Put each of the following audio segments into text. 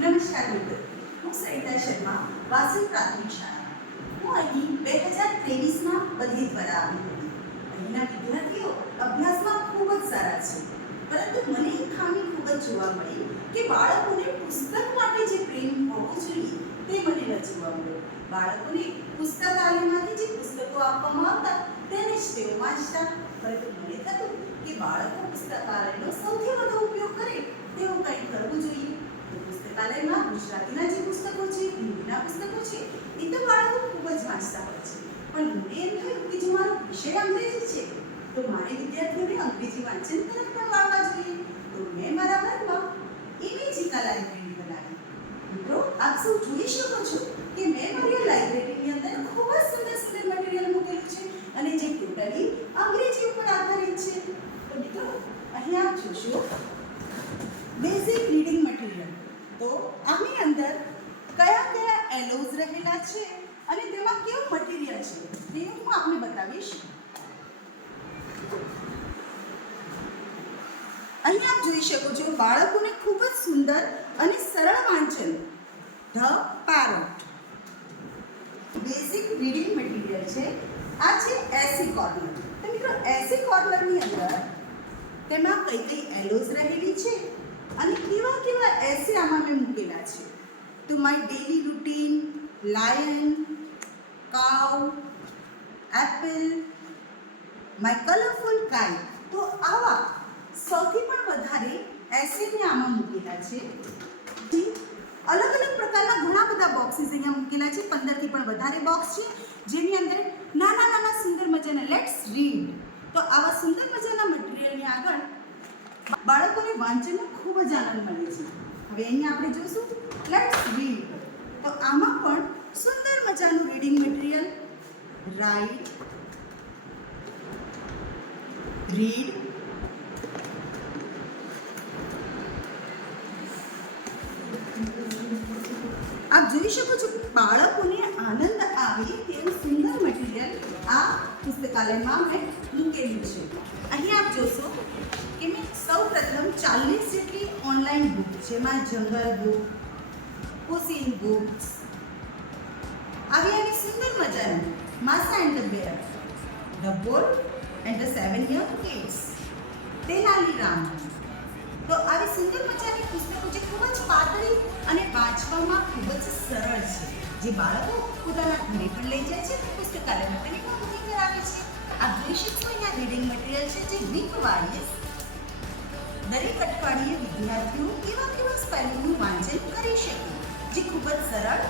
નમસ્કાર મિત્રો, હું સરિતા શર્મા, વાસણ પ્રાથમિક શાળા. હું અહીં 2023માં બધી દ્વારા આવી હતી. અહીંના વિદ્યાર્થીઓ અભ્યાસમાં ખૂબ જ સારા છે, પરંતુ મને એક ખામી ખૂબ જ જોવા મળી કે બાળકોને પુસ્તક માટે જે પ્રેમ હોવો જોઈએ તે મને ન જોવા મળ્યો. બાળકોને પુસ્તકાલયમાંથી જે પુસ્તકો આપવામાં આવતા તેને જ તેઓ વાંચતા, પરંતુ મને થતું કે બાળકો પુસ્તકાલયનો સૌથી વધુ ઉપયોગ કરે તેવું કંઈક કરવું જોઈએ. પુસ્તકાલયમાં ગુજરાતીના જે પુસ્તકો છે, હિન્દીના પુસ્તકો છે, એ તો બાળકો ખૂબ જ વાંચતા હોય છે, પણ મને એમ થયું કે જો મારો વિષય અંગ્રેજી છે તો મારે વિદ્યાર્થીઓને અંગ્રેજી વાંચન તરફ પણ વાળવા જોઈએ. તો મેં મારા વર્ગમાં ઇમેજિકા લાઇબ્રેરી બનાવી. મિત્રો, આપ સૌ જોઈ શકો છો કે મેં મારી લાઇબ્રેરીની અંદર ખૂબ જ સુંદર સુંદર મટીરિયલ મૂકેલું છે અને જે ટોટલી અંગ્રેજી ઉપર આધારિત છે. તો મિત્રો, અહીં આપ જોશો બેઝિક રીડિંગ મટીરિયલ. તો આની અંદર કયા કયા એલોઝ રહેલા છે અને તેમાં કેવું મટીરિયલ છે તે હું આપને બતાવીશ. અહીં આપ જોઈ શકો છો બાળકોને ખૂબ જ સુંદર અને સરળ વાંચન the parrot basic reading material છે. આ છે એસી કોર્નર. તો મિત્રો, એસી કોર્નરની અંદર તેમાં કઈ કઈ એલોઝ રહેલી છે અને કેવા કેવા એસે આમાં મેં મૂકેલા છે. તો my daily routine, lion, cow, Apple, my colourful kite. તો આવા સૌથી પણ વધારે એસે મેં આમાં મૂકેલા છે. અલગ અલગ પ્રકારના ઘણા બધા બોક્સીસ અહીંયા મૂકેલા છે. 15થી પણ વધારે બોક્સ છે, જેની અંદર નાના નાના સુંદર મજાના લેટ્સ રીડ. તો આવા સુંદર મજાના મટીરિયલની આગળ બાળકોને વાંચનનો ખૂબ જ આનંદ મળે છે. હવે અહીંયા આપણે જોઈશું લેટ્સ રીડ. તો આમાં પણ સુંદર મજાનું રીડિંગ મટીરિયલ, રાઇટ, રીડ, આપ જોઈ શકો છો બાળકોને આનંદ આવે તેવું સુંદર મટીરિયલ આ પુસ્તકાલયમાં મેં મૂકેલું છે. અહીં આપ જોશો કે મેં સૌ પ્રથમ 40 જેટલી ઓનલાઈન બુક, જેમાં જંગલ બુક, કુસિન બુક્સ, આવી સુંદર મજાની Masha and the bear, the bold and the 7 young kids, Tenali Rama. તો આવી સુંદર મજાની પુસ્તકો જે ખૂબ જ પાતળી અને વાંચવામાં ખૂબ જ સરળ છે, જે બાળકો પોતાના ઘરે પણ લઈ જાય છે અને પુસ્તકાલયમાં તેની પ્રવૃત્તિ કરાવે છે. આ જોઈ શકશો અહીંયા રીડિંગ મટીરિયલ છે, જે વીક વાઇઝ દરેક અઠવાડિયે વિદ્યાર્થીઓ કેવા કેવા સ્પેલિંગનું વાંચન કરી શકે, જે ખૂબ જ સરળ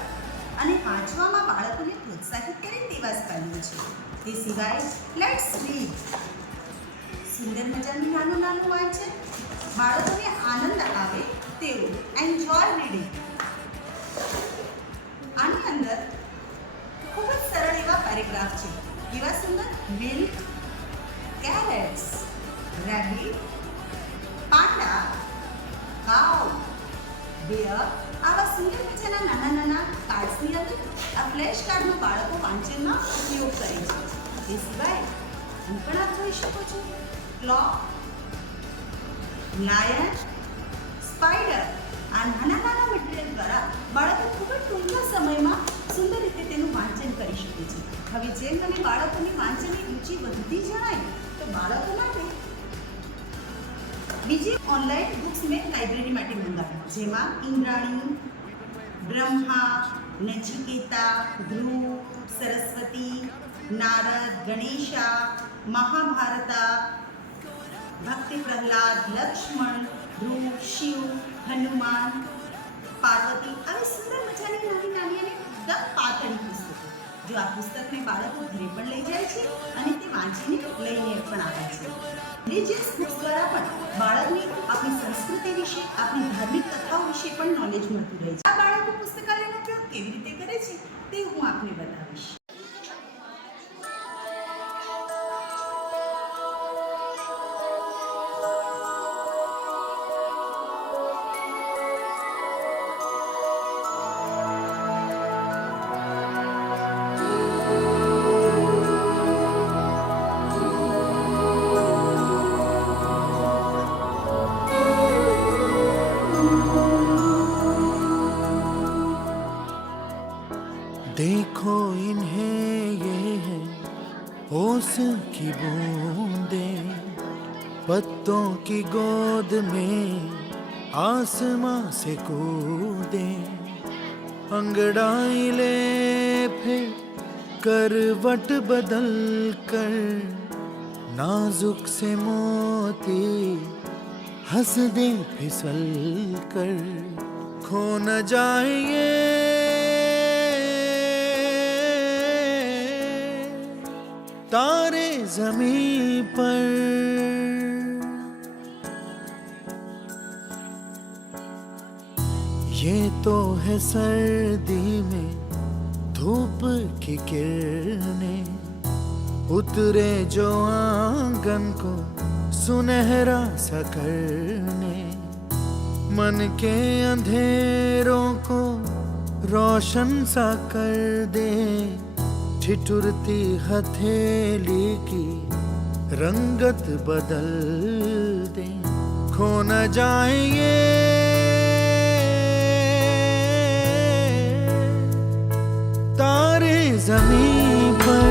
અને વાંચવામાં બાળકોને પ્રોત્સાહિત કરે તેવા સ્પેલિંગ છે. તે સિવાય લેટ્સ રીડ, સુંદર મજાનું નાનું નાનું વાંચન, બાળકોને આનંદ આવે તેવું એન્જોય રીડિંગ. આની અંદર ખૂબ જ સરળ એવા પેરેગ્રાફ છે. કેવા સુંદર! મિલ્ક, કેરેટ્સ, રેબિટ, પાંડા, કાઉ, બેર. આવા સુંદર મજાના નાના નાના કાર્ડ્સની અંદર આ ફ્લેશ કાર્ડનો બાળકો વાંચનમાં ઉપયોગ કરે છે. તે સિવાય હું પણ આપ જોઈ શકો છો ક્લોક, લાયન, સ્પાઈડર. આ નાના નાના મટીરિયલ દ્વારા બાળકો ખૂબ જ ટૂંકા સમયમાં સુંદર રીતે તેનું વાંચન કરી શકે છે. હવે જેમ તમે બાળકોની વાંચનની રુચિ વધતી જણાય, તો બાળકો માટે બીજી ઓનલાઈન બુક્સ મેં લાઇબ્રેરી માટે મંગાવી, જેમાં ઇન્દ્રાણી, બ્રહ્મા, નચિકેતા, ધ્રુવ, સરસ્વતી, નારદ, ગણેશા, મહાભારતા, ભક્તિ પ્રહલાદ, લક્ષ્મણ, ધ્રુવ, શિવ, હનુમાન, પાર્વતી. આવી સુંદર મજાની નાની નાની અને એકદમ પાતળી પુસ્તકો. જો આ પુસ્તકને બાળકો ઘરે પણ લઈ જાય છે અને તે વાંચીને લઈને પણ આવે છે. રિલિજિયસ બુક્સ દ્વારા પણ બાળકને આપણી સંસ્કૃતિ વિશે, આપણી ધાર્મિક કથાઓ વિશે પણ નોલેજ મળતું રહે છે. આ બાળકો પુસ્તકાલયનો ઉપયોગ કેવી રીતે કરે છે તે હું આપને બતાવીશ. बूंदें, पत्तों की गोद में आसमां से कूदे, अंगड़ाई ले फिर करवट बदल कर, नाजुक से मोती हंस दे फिसल कर, खो न जाए ये तारे ज़मीं पर। ये तो है सर्दी में धूप की किरणें, उतरे जो आंगन को सुनहरा सा करने, मन के अंधेरों को रोशन सा कर दे, ठिठुरती हथेली की रंगत बदल दे, खो न जाए ये तारे ज़मीं पर।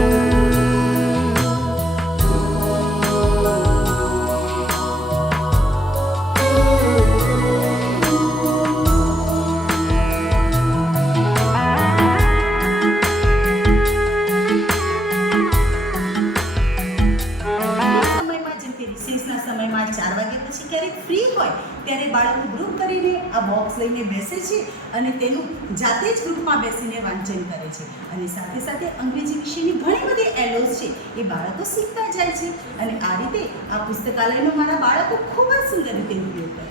રિસેસના સમયમાં 4 વાગ્યા પછી ક્યારેક ફ્રી હોય ત્યારે બાળકો ગ્રુપ કરીને આ બોક્સ લઈને બેસે છે અને તેનું જાતે જ ગ્રુપમાં બેસીને વાંચન કરે છે અને સાથે સાથે અંગ્રેજી વિશેની ઘણી બધી એલોઝ છે એ બાળકો શીખતા જાય છે અને આ રીતે આ પુસ્તકાલયનો મારા બાળકો ખૂબ જ સુંદર રીતે ઉપયોગ કરે છે.